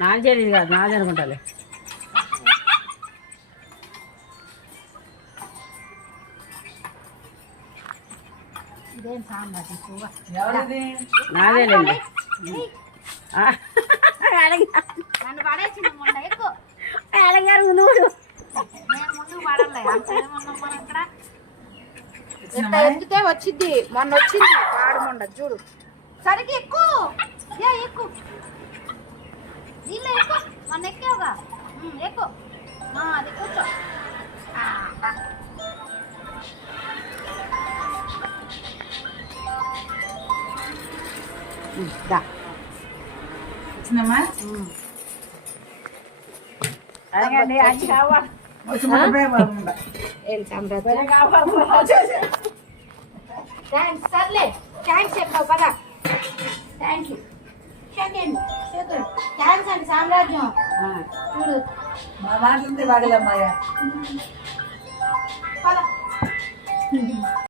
నాకు చేయలేదు కాదు నాది అనుకుంటాలే. నాదేలేండి. అలంగారు ముందు ఎత్తితే వచ్చింది, మొన్న వచ్చింది పాడమండ చూడు. సరిగ్గా ఎక్కువ ఎక్కువ దీనిలో ఎక్కువ మొన్న ఎక్కావుగా ఎక్కువ అది కూర్చో. వచ్చిందమ్మా అడగండి అది కావాలి. థ్యాంక్స్ సర్లే, థ్యాంక్స్ చెప్పావు కదా. థ్యాంక్ యూ థ్యాంక్స్ అండి సామ్రాజ్యం. చూడు మా మాట ఉంటే వాడలేమ్మా.